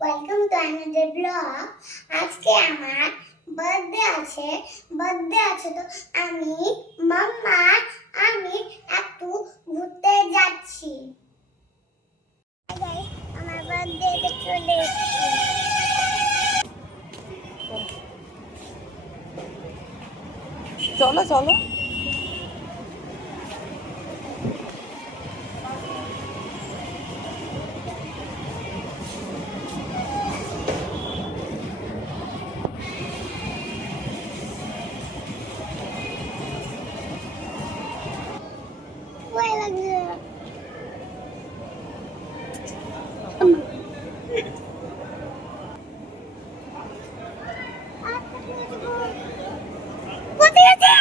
Welcome to another blog. আজকে আমার বার্থডে আছে তো আমি মাম্মা আমি একটু ঘুরতে যাচ্ছি। আমার বার্থডে চলে এসেছে। চলো চলো ভয় লাগছে। কোথায় আছে?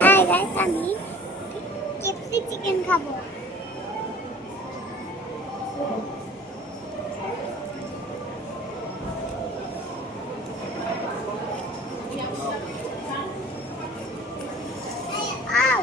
হাই গাইস, আমি কেএফসি চিকেন খাবো। আউ!